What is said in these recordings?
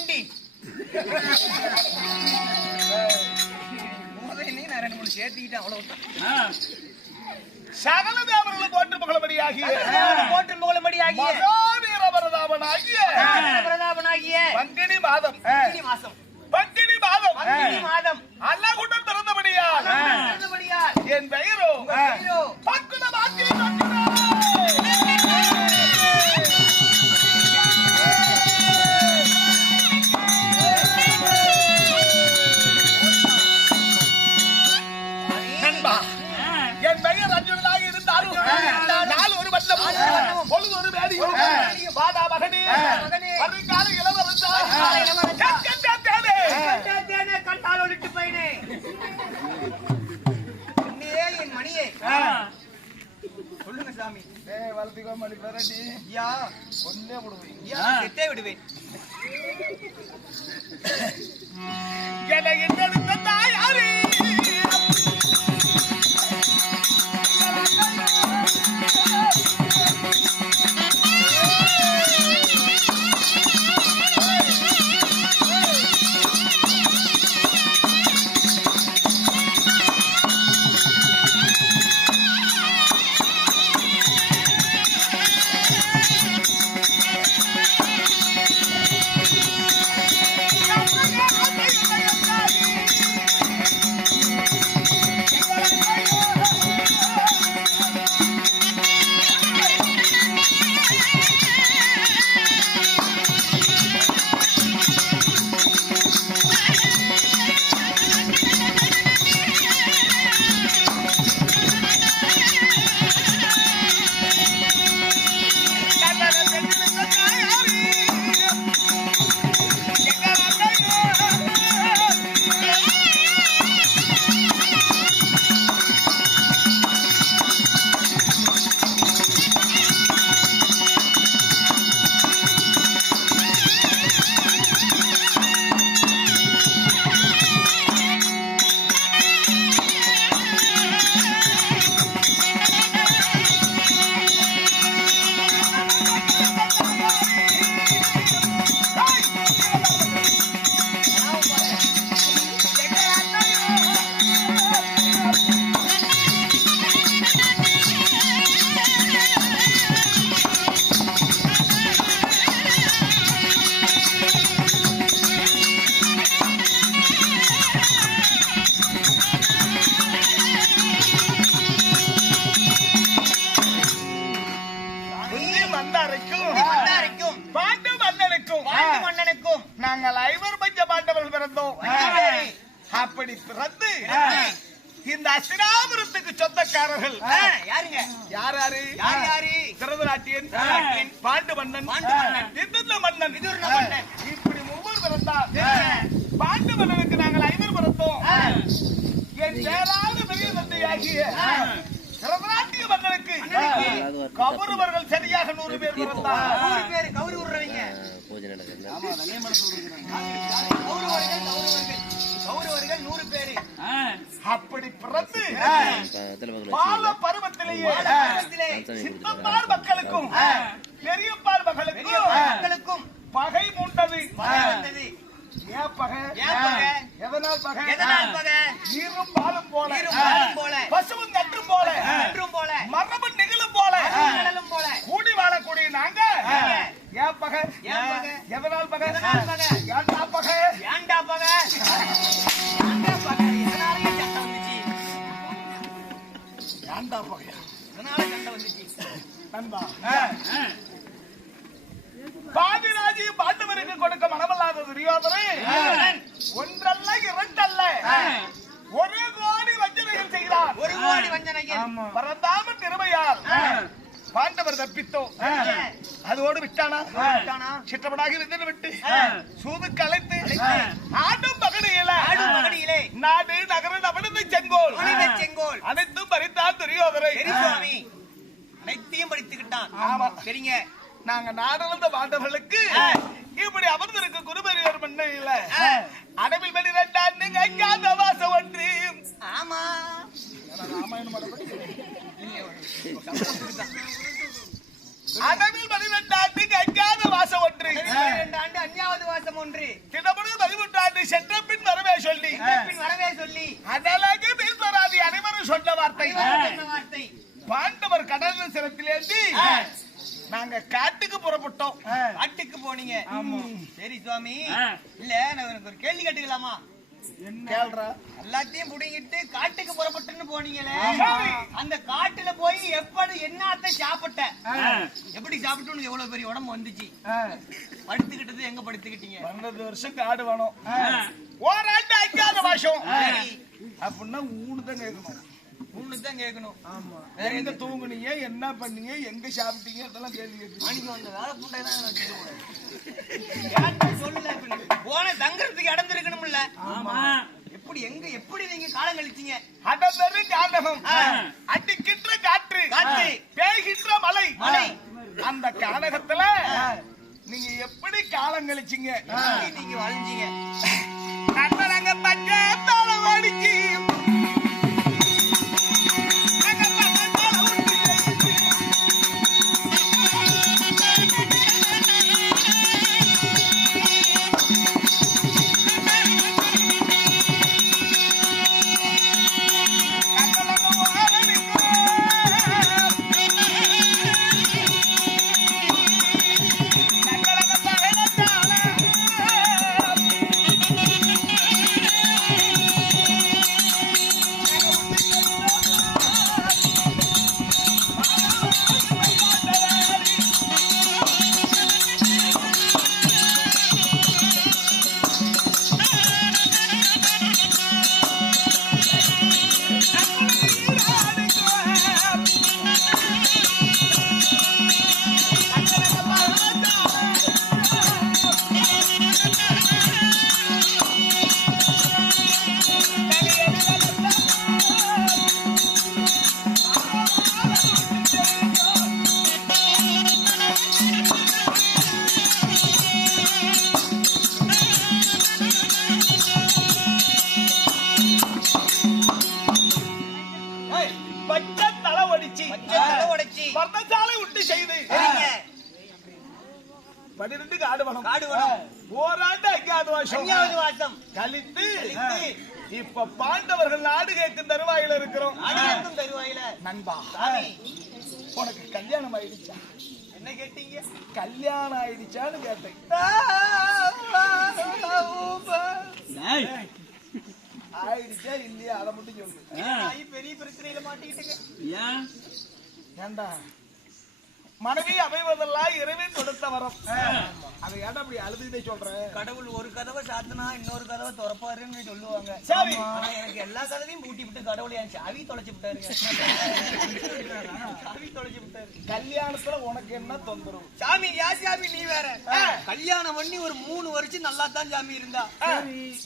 நொண்டி நான் 2-3 சேர்த்துக்கிட்டேன் அவ்வளவுதான். சகல தேவர்களும் போட்டு புகழும்படியாகிய மகாவீர பிரதாபனாகிய பங்குனி மாதம் அல்லாஹ்வுடன் பிறந்தபடியால் என் பெயரோ பக்குல மாற்றி என் பெயர் அர்ஜுனனாக இருந்தாலும் நாள் ஒரு வட்டம் பொழுது ஒரு மேடியும் வாடா மகனே வருங்கால இளவரசா கண்டால் ஒளிட்டு போயினே என் மணியே சொல்லுங்க சாமி. வளர்த்திக்கோ மணி பேரடி ஐயா ஒன்னே விடுவேன் செத்தே விடுவேன். என்ன தாயாரு நாங்கள் 5 பஞ்ச பாண்டவர்கள் பிறந்தோம். அப்படி பிறந்து இந்த அஸ்தினாபுரத்துக்கு சொந்தக்காரர்கள் யாருங்க? யாரு? திருதராட்டியன், பாண்டு மன்னன், விதுர மன்னன், இப்படி 3 பிறந்தார். பாண்டு மன்னனுக்கு நாங்கள் 5 பிறந்தோம். என் செயலான பெரிய தந்தையாகிய திருதராட்டிய மன்னனுக்கு கௌரவர்கள் சரியாக 100 பேர் பிறந்தார். 100 பேர் கௌரவர்றவங்க கௌரவர்கள் 100 பேரு. அப்படி பிறந்து பால பருவத்திலேயே சித்தப்பார் மக்களுக்கும் பெரியப்பார் மக்களுக்கும் பகை மூண்டது. ஏன் பகை? எதனால் பகை? நீரும் பாலும் போல, பசுவும் கற்றும் போல, மரபும் நிகழும் போல கூடி வாழக்கூடிய நாங்க ஏன் பகை? எதனால் பகை? ஏண்டா பகை? பாதிராஜி பாண்டவருக்கு கொடுக்க மனமல்லாத துரியோதனை ஒன்றல்ல 2 அல்ல 1 கோடி வஞ்சனைகள் செய்கிறார். 1 கோடி வஞ்சனைகள் பரந்தாம திறமையால் பாண்டவர் தப்பித்தோம். அதோடு விட்டானா? சிற்றப்படாக விட்டு விட்டு சூதுக்கு அழைத்து ஆடும் மகனிலே நாடு நகர நவனது செங்கோல் அனைத்தும் பறித்தான் துரியோதனை. அனைத்தையும் படித்துக்கிட்டான். ஆமா சரிங்க. நாங்க நாடளந்த பாண்டவர்களுக்கு இப்படி அமர்ந்திருக்க குருபெரியவர் மன்னையில அடவில் மணி 2 ஆண்டுங்க வாசம் ஒன்று. ஆமா ராமாயணம் அடவில் மணி 2 ஆண்டுங்க வாசம் ஒன்று. 2 ஆண்டு 5வது வாசம் ஒன்று திடமுடு பதிவுற்றாண்டு சென்ற பின் வரவே சொல்லி அனலகு மீன்வராதி அனைவரும் சொன்ன வார்த்தை பாண்டவர் கடல் சிரத்திலேந்து நாங்க காட்டுக்கு புறப்பட்டோம். காட்டுக்கு போனீங்க? சரி சுவாமி. இல்ல நான் ஒரு கேள்வி கேட்டுக்கலாமா? கேள்றா. எல்லாத்தையும் புடிங்கிட்டு காட்டுக்கு புறப்பட்டுன்னு போனீங்களே, அந்த காட்டுல போய் எப்படி என்னத்தை சாப்பிட்ட, எப்படி சாப்பிட்டு எவ்வளவு பெரிய உடம்பு வந்துச்சு? படுத்துக்கிட்டது எங்க படுத்துக்கிட்டீங்க? 12 வருஷம் காடு வேணும், ஓராண்டு ஐக்காத வருஷம் அப்படின்னா ஊனுதான் கேட்கணும். தான் கேட்கணும். எங்க தூங்குனீங்க, என்ன பண்ணீங்க, எங்க சாப்பிட்டீங்க, அதெல்லாம் கேள்வி சொல்லல. போன தங்கறதுக்கு இடம் இருக்கணும்ல. எப்படி எங்க எப்படி நீங்க காலம் கழிச்சீங்க? அடந்தரு கானகம், அடிக்கின்ற காற்று, பேய்கின்ற மலை, அந்த கானகத்துல நீங்க எப்படி காலம் கழிச்சீங்க? நீங்க வாழ்ந்தீங்க. நண்பரங்க பக்கத்தால ஓடிச்சு பர்ணசாலை விட்டு செய்து 12 காடு வனம், ஓராண்டு 5வது வருஷம் கழித்து இப்ப பாண்டவர்கள் நாடு கேட்கும் தருவாயில இருக்கிறோம். நண்பா, உனக்கு கல்யாணம் ஆயிடுச்சா? என்ன கேட்டீங்க? கல்யாணம் ஆயிடுச்சான்னு கேட்டேன். ஆயிடுச்சா இல்லையா அதை மட்டும் சொல்லு. பெரிய பிரச்சனையில மாட்டிக்கிட்டுங்க. ஏண்டா மனைவி அமைவதெல்லாம் இறைவன் கொடுத்த வரம். அதை ஏன்டா அப்படி அழுதுகிட்டே சொல்றேன்? கடவுள் ஒரு கதவை சாத்தினா இன்னொரு கதவை திறப்பாருன்னு சொல்லுவாங்க. சரி, எனக்கு எல்லா கதவையும் பூட்டி விட்டு கடவுள் என் சாவி தொலைச்சு விட்டாருங்க. சாவி தொலைச்சு விட்டாரு. கல்யாணத்துல உனக்கு என்ன தொந்தரவு? சாமி யா சாமி நீ வேற. கல்யாணம் பண்ணி ஒரு 3 வருஷம் நல்லா தான் சாமி இருந்தா,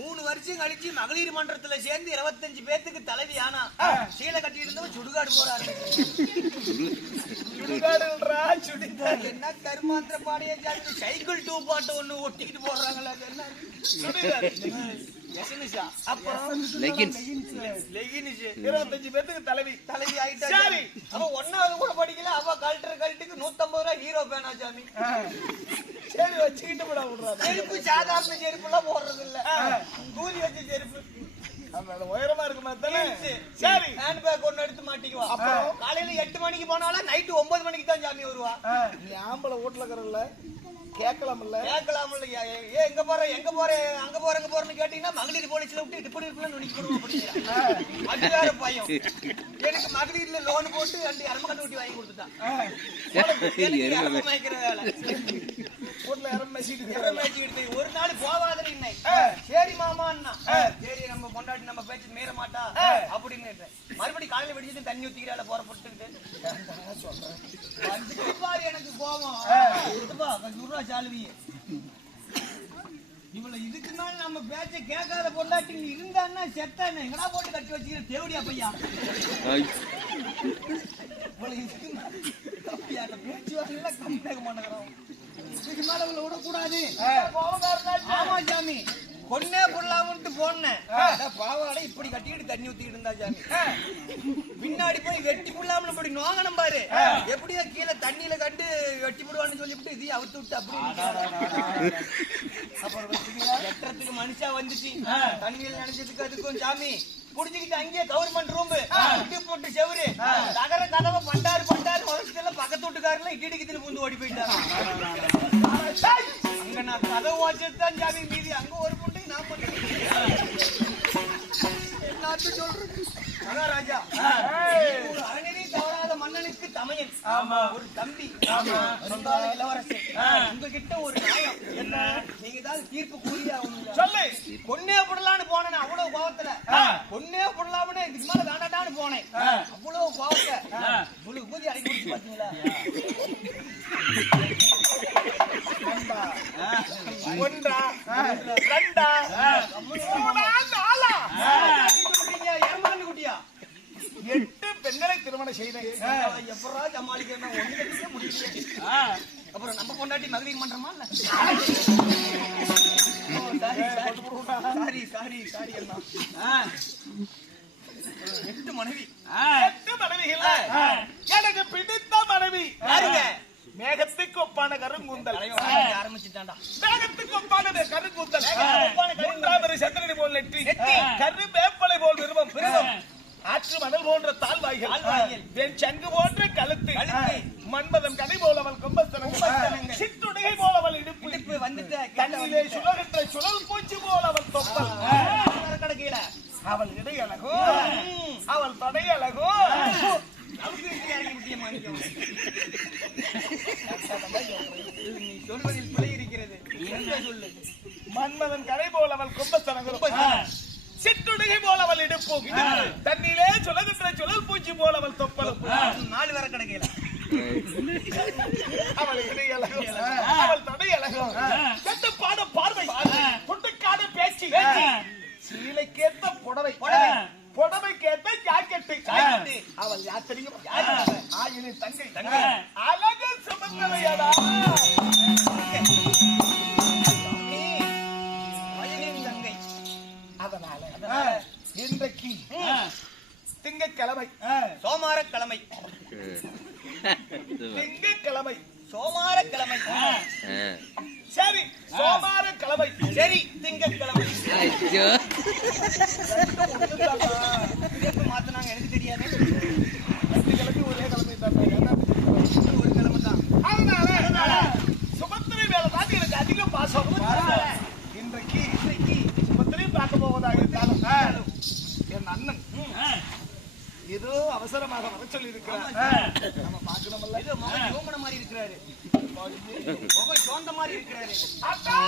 3 வருஷம் கழிச்சு மகளிர் மன்றத்துல சேர்ந்து 25 பேத்துக்கு தலைவி ஆனா சீலை கட்டி இருந்தவன் சுடுகாடு போறாரு. சுடுகாடுன்றா சுடிதார் என்ன கருமாந்திர பாடிய சாமி? சைக்கிள் 2 பாட்டு ஒண்ணு ஒட்டிக்கிட்டு போடுறாங்களா? என்ன சுடிதார்? அப்புறம் 25 பேத்துக்கு தலைவி ஆயிட்டா. சரி, அவ 1வது கூட படிக்கல, அவ கல்ட்டுக்கு 150 ரூபாய் ஹீரோ பேனா சாமி. சரி, வச்சுக்கிட்டு போட விடுறாரு. செருப்பு சாதாரண செருப்பு எல்லாம் போடுறது இல்ல, கூலி வச்ச செருப்பு. உயரமா இருக்குமா தானே? சரி, ஹேண்ட் பேக் ஒண்ணு எடுத்து மாட்டிக்குவா. அப்புறம் காலையில 8 மணிக்கு போனாலும் நைட்டு 9 மணிக்கு தான் சாமி வருவா. நீ ஆம்பளை வீட்டுல இருக்கிறல்ல, கேட்கலாம்ல? எங்க போற அங்க போறேன்னு கேட்டீங்கன்னா மகளிர் போலீஸ்ல விட்டு இப்படி இருக்கலாம் நினைக்கணும் அப்படிங்கிறா. அது வேற பயம். எனக்கு மகளிர்ல லோன் போட்டு 2 எருமக்கட்டு ஊட்டி வாங்கி கொடுத்துட்டான். ஒரு நாள் போவாதன்னு இன்னை. சரி மாமான்னா, சரி நம்ம பொண்டாட்டி நம்ம பேச்சு மீற மாட்டா அப்படின்னு மறுபடியும் காலையில வெடிச்சு தண்ணி ஊத்திக்கிறால போற போட்டுக்கிட்டு எனக்கு கோபம். சாலுவி இவள இதுக்கு மேல நம்ம பேச்ச கேட்காத பொண்டாட்டி இருந்தான்னா செத்தா எங்கடா போட்டு கட்டி வச்சுக்கிற தேவடியா பையா. பேச்சு வாங்க கம்மி கேட்க மாட்டேங்கிறோம். இதுக்கு மேல இவளை விடக்கூடாது. ஆமா சாமி, கொன்னே புடலாம்னு போனேன் பாவாடை இப்படி கட்டிக்கிட்டு தண்ணி ஊத்திக்கிட்டு இருந்தா சாமி. பின்னாடி போய் வெட்டி புடலாம்னு இப்படி நோங்கணும் பாரு. எப்படியா கீழே தண்ணியில கண்டு வெட்டி புடுவான்னு சொல்லிவிட்டு இதையும் அவுத்து விட்டு அப்படி அப்புறம் வெட்டுறதுக்கு மனுஷா வந்துச்சு. தண்ணியில நினைச்சதுக்கு அதுக்கும் சாமி புடிச்சுக்கிட்டு அங்கேயே கவர்மெண்ட் ரூம் இடி போட்டு செவரு தகர கதவை பண்டாரு வருஷத்துல பக்கத்து வீட்டுக்காரல இடிக்கிட்டு பூந்து ஓடி போயிட்டாங்க. அங்க நான் கதவை வாச்சதுதான் சாமி மீதி அங்க ஒரு பொண்ணை நான் பண்ணேன். என்ன சொல்றது மகாராஜா, ஒரு அரணி தவறாத மன்னனுக்கு தமையன் ஒரு தம்பி சொந்தால இளவரசன். உங்ககிட்ட ஒரு நியாயம் என்ன, நீங்க தான் தீர்ப்பு கூறியா சொல்லு. கொன்னே புடலான்னு போனேன் அவ்வளவு கோவத்துல. கொன்னே புடலாம்னு இதுக்கு மேல வேண்டாட்டான்னு போனேன் அவ்வளவு கோவத்தை. உங்களுக்கு ஊதி அடக்கி குடிச்சு பாத்தீங்களா? ஒன்றா ரெண்டா மூணா நாலா ஏமாந்து குட்டியா 8 பெண்களை திருமணம் செய்தேன். எப்படா சமாளிக்கிறேன் ஒண்ணு முடியல. அப்புறம் நம்ம கொண்டாட்டி மகளிர் மன்றமா இல்ல? சாரி அண்ணா. 8 மனைவி. 8 மனைவிகள். எனக்கு பிடித்த மனைவி யாருங்க? மேகத்துக்கு ஒப்பான கருங்குந்தல். ஆரம்பிச்சுட்டான்டா. மேகத்துக்கு ஒப்பான கருங்குந்தல். மூன்றாவது சந்திரனை போல் நெற்றி, கரு வேப்பலை போல் விரும்பம், ஆற்று மணல் போன்ற தாழ்வாய்கள், என் சங்கு போன்ற கழுத்து, மன்மதன் கடை போலவள் கொம்பஸ்தனங்கள், சிற்றுடுகை போலவள் இடுப்பு, வந்துட்டு கண்ணிலே சுழகின்ற சுழல் பூச்சி போலவள் தொப்பல், கடைக்கீழ அவள் இடை அழகோ அவள் தடை அழகோ. நீ சொல்வதில் பிழை இருக்கிறது. சொல்லு. மன்மதன் கடை போலவள் கொம்பஸ்தனங்கள், சிற்றுடுகை போலவள் இடுப்பும், தண்ணிலே சுழகின்ற சுழல் பூச்சி போலவள் தொப்பலும், 4 வர கடைக்கீழ அவள் இடை அழகோ அவள் தடை அழகோ. கட்டுப்பாடு பார்வை, துண்டுக்காடு பேச்சு, சீலைக்கேத்த புடவை, புடவைக்கேத்த ஜாக்கெட்டு, அவள் யார் தெரியும்? ஆயினின் தங்கை அழகு சுமந்தவையடா. தங்கை. அதனால இன்றைக்கு திங்கட்கிழமை, சோமாரக்கிழமை, திங்கட்கிழமை, சோமாரக்கிழமை, சரி சோமாரக்கிழமை, சரி திங்கட்கிழமை. மாத்தினாங்க எனக்கு தெரியாது. 2 கிழமை ஒரே கிழமை தான், ஒரு கிழமை தான். அதனால சுமத்திரை மேல தான் எனக்கு அதிக பாசம். இன்றைக்கு சுமத்திரையும் பார்க்க போவதாக இருந்தாலும் என் அண்ணன் ஏதோ அவசரமாக வர சொல்லி இருக்கிறார். நம்ம பார்க்கணும்ல. ஏதோ மகன் யோமன மாதிரி இருக்கிறாரு, சோந்த மாதிரி இருக்கிறாரு. அக்கா